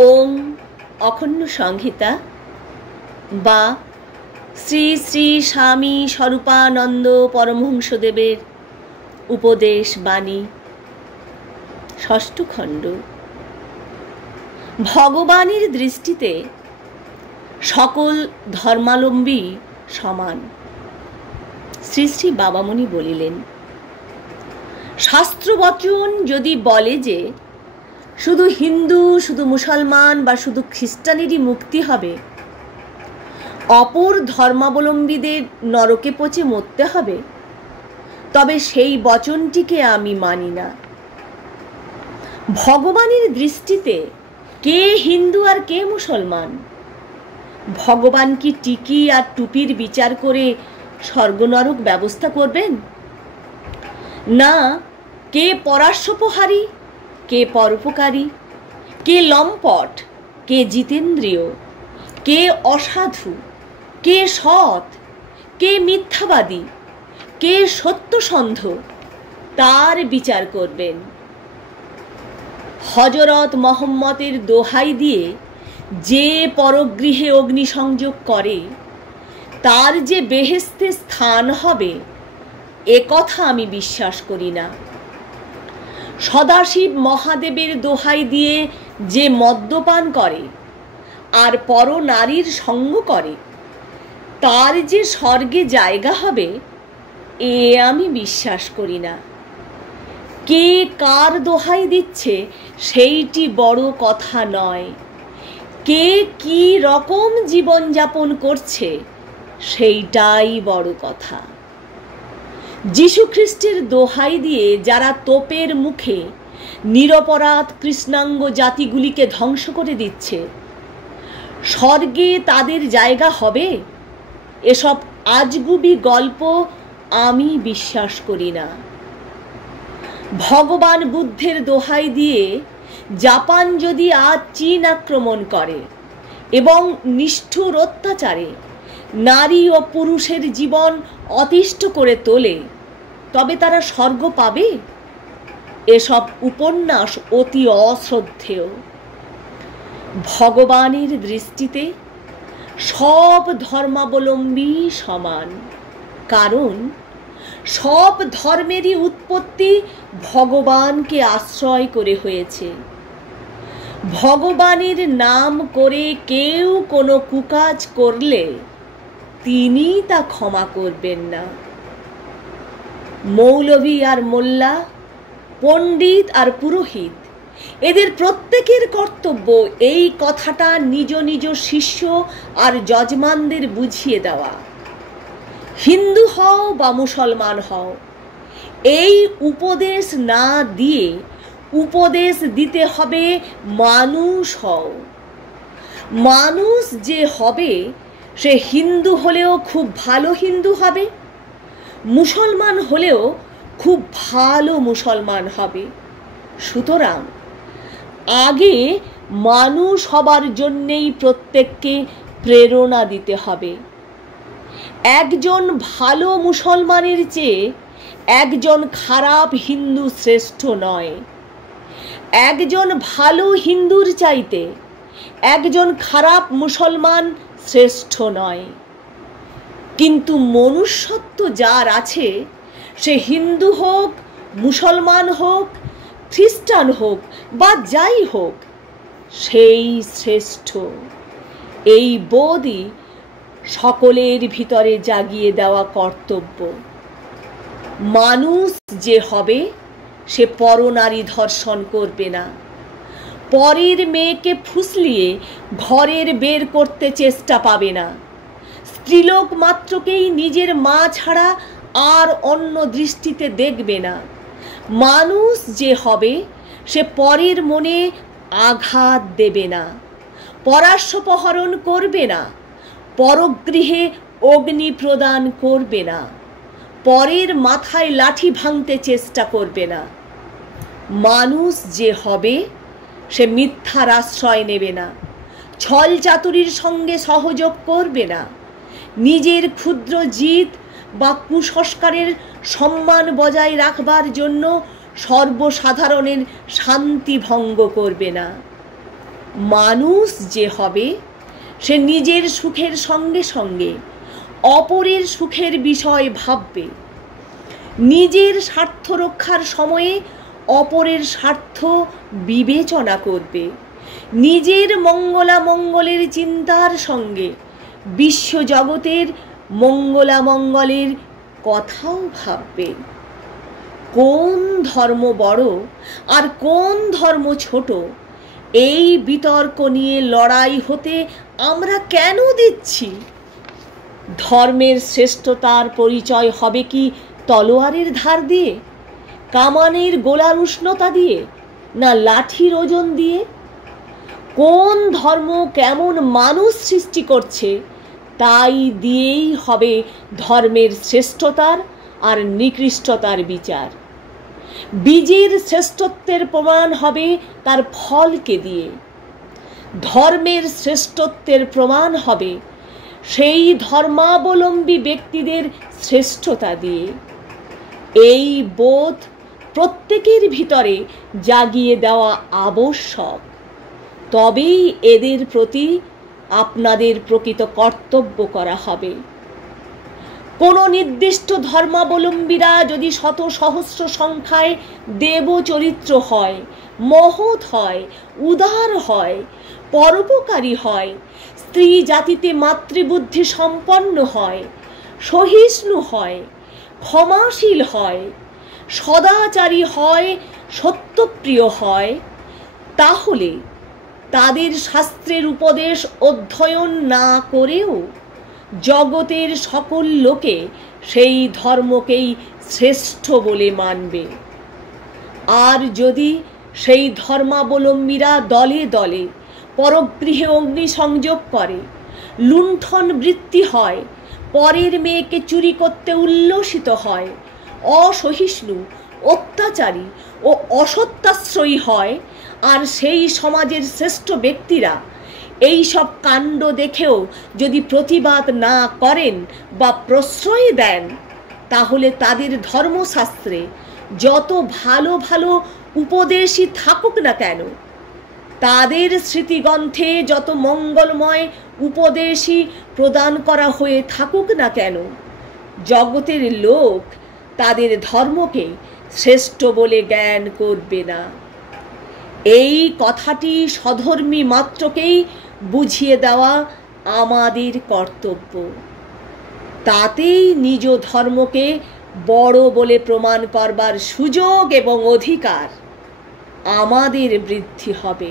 ওম অখণ্ড সংহিতা বা শ্রী শ্রী স্বামী স্বরূপানন্দ পরমহংসদেবের উপদেশ বাণী, ষষ্ঠ খণ্ড। ভগবানের দৃষ্টিতে সকল ধর্মাবলম্বী সমান। শ্রী শ্রী বাবামণি বলিলেন, শাস্ত্রবচন যদি বলে যে শুধু হিন্দু, শুধু মুসলমান বা শুধু খ্রিস্টানেরই মুক্তি হবে, অপর ধর্মাবলম্বীদের নরকে পচে মরতে হবে, তবে সেই বচনটিকে আমি মানি না। ভগবানের দৃষ্টিতে কে হিন্দু আর কে মুসলমান? ভগবান কি টিকি আর টুপির বিচার করে স্বর্গনরক ব্যবস্থা করবেন? না, কে পরাশ্বপহারী, কে পরোপকারী, কে লম্পট, কে জিতেন্দ্রিয়, কে অসাধু, কে সৎ, কে মিথ্যাবাদী, কে সত্যসন্ধ, তার বিচার করবেন। হযরত মুহাম্মদের দোহাই দিয়ে যে পরগৃহে অগ্নিসংযোগ করে তার যে বেহেশতে স্থান হবে, এ কথা আমি বিশ্বাস করি না। সদাশিব মহাদেবের দোহাই দিয়ে যে মদ্যপান করে আর পর নারীর সঙ্গ করে তার যে স্বর্গে জায়গা হবে, এ আমি বিশ্বাস করি না। কে কার দোহাই দিচ্ছে সেইটি বড় কথা নয়, কে কি রকম জীবনযাপন করছে সেইটাই বড় কথা। যীশুখ্রিস্টের দোহাই দিয়ে যারা তোপের মুখে নিরপরাধ কৃষ্ণাঙ্গ জাতিগুলিকে ধ্বংস করে দিচ্ছে, স্বর্গে তাদের জায়গা হবে? এসব আজগুবি গল্প আমি বিশ্বাস করি না। ভগবান বুদ্ধের দোহাই দিয়ে জাপান যদি আজ চীন আক্রমণ করে এবং নিষ্ঠুর অত্যাচারে নারী ও পুরুষের জীবন অতিষ্ঠ করে তোলে, তবে তারা স্বর্গ পাবে? এসব উপন্যাস অতি অশ্রদ্ধেয়। ভগবানের দৃষ্টিতে সব ধর্মাবলম্বী সমান, কারণ সব ধর্মেরই উৎপত্তি ভগবানকে আশ্রয় করে হয়েছে। ভগবানের নাম করে কেউ কোনো কুকাজ করলে তিনি তা ক্ষমা করবেন না। মৌলভী আর মোল্লা, পণ্ডিত আর পুরোহিত, এদের প্রত্যেকের কর্তব্য এই কথাটা নিজ নিজ শিষ্য আর যজমানদের বুঝিয়ে দেওয়া। হিন্দু হও বা মুসলমান হও, এই উপদেশ না দিয়ে উপদেশ দিতে হবে মানুষ হও। মানুষ যে হবে সে হিন্দু হলেও খুব ভালো হিন্দু হবে, মুসলমান হলেও খুব ভালো মুসলমান হবে। সুতরাং আগে মানুষ হবার জন্যেই প্রত্যেককে প্রেরণা দিতে হবে। একজন ভালো মুসলমানের চেয়ে একজন খারাপ হিন্দু শ্রেষ্ঠ নয়। একজন ভালো হিন্দুর চাইতে একজন খারাপ মুসলমান শ্রেষ্ঠ নয়। কিন্তু মনুষ্যত্ব যার আছে, সে হিন্দু হোক, মুসলমান হোক, খ্রিস্টান হোক বা যাই হোক, সেই শ্রেষ্ঠ। এই বোধই সকলের ভিতরে জাগিয়ে দেওয়া কর্তব্য। মানুষ যে হবে সে পরনারী ধর্ষণ করবে না, পরের মেয়েকে ফুসলিয়ে ঘরের বের করতে চেষ্টা পাবে না, স্ত্রীলোক মাত্রকেই নিজের মা ছাড়া আর অন্য দৃষ্টিতে দেখবে না। মানুষ যে হবে সে পরের মনে আঘাত দেবে না, পরাশ্বপহরণ করবে না, পরগৃহে অগ্নি প্রদান করবে না, পরের মাথায় লাঠি ভাঙতে চেষ্টা করবে না। মানুষ যে হবে সে মিথ্যার আশ্রয় নেবে না, ছল চাতুরীর সঙ্গে সহযোগ করবে না, নিজের ক্ষুদ্র জিত বা কুসংস্কারের সম্মান বজায় রাখবার জন্য সর্বসাধারণের শান্তি ভঙ্গ করবে না। মানুষ যে হবে সে নিজের সুখের সঙ্গে সঙ্গে অপরের সুখের বিষয় ভাববে, নিজের স্বার্থ রক্ষার সময়ে অপরের স্বার্থ বিবেচনা করবে, নিজের মঙ্গলামঙ্গলের চিন্তার সঙ্গে বিশ্বজগতের মঙ্গলামঙ্গলের কথাও ভাববে। কোন ধর্ম বড় আর কোন ধর্ম ছোট, এই বিতর্ক নিয়ে লড়াই হতে আমরা কেন দিচ্ছি? ধর্মের শ্রেষ্ঠতার পরিচয় হবে কি তলোয়ারের ধার দিয়ে, কামানের গোলার উষ্ণতা দিয়ে, না লাঠির ওজন দিয়ে? কোন ধর্ম কেমন মানুষ সৃষ্টি করছে তাই দিয়েই হবে ধর্মের শ্রেষ্ঠতার আর নিকৃষ্টতার বিচার। বীজের শ্রেষ্ঠত্বের প্রমাণ হবে তার ফলকে দিয়ে, ধর্মের শ্রেষ্ঠত্বের প্রমাণ হবে সেই ধর্মাবলম্বী ব্যক্তিদের শ্রেষ্ঠতা দিয়ে। এই বোধ প্রত্যেকের ভিতরে জাগিয়ে দেওয়া আবশ্যক, তবেই এদের প্রতি আপনাদের প্রকৃত কর্তব্য করা হবে। কোনো নির্দিষ্ট ধর্মাবলম্বীরা যদি শত সহস্র সংখ্যায় দেব চরিত্র হয়, মহৎ হয়, উদার হয়, পরোপকারী হয়, স্ত্রী জাতিতে মাতৃবুদ্ধি সম্পন্ন হয়, সহিষ্ণু হয়, ক্ষমাশীল হয়, সদাচারী হয়, সত্যপ্রিয় হয়, তাহলে তাদের শাস্ত্রের উপদেশ অধ্যয়ন না করেও জগতের সকল লোকে সেই ধর্মকেই শ্রেষ্ঠ বলে মানবে। আর যদি সেই ধর্মাবলম্বীরা দলে দলে পরগৃহে অগ্নিসংযোগ করে, লুণ্ঠন বৃত্তি হয়, পরের মেয়েকে চুরি করতে উল্লসিত হয়, অসহিষ্ণু, অত্যাচারী ও অসত্যাশ্রয়ী হয়, আর সেই সমাজের শ্রেষ্ঠ ব্যক্তিরা এই সব কাণ্ড দেখেও যদি প্রতিবাদ না করেন বা প্রশ্রয় দেন, তাহলে তাদের ধর্মশাস্ত্রে যত ভালো ভালো উপদেশই থাকুক না কেন, তাদের স্মৃতিগ্রন্থে যত মঙ্গলময় উপদেশই প্রদান করা হয়ে থাকুক না কেন, জগতের লোক তাদের ধর্মকে শ্রেষ্ঠ বলে জ্ঞান করবে না। এই কথাটি সধর্মী মাত্রকেই বুঝিয়ে দেওয়া আমাদের কর্তব্য। তাতেই নিজ ধর্মকে বড় বলে প্রমাণ করবার সুযোগ এবং অধিকার আমাদের বৃদ্ধি হবে।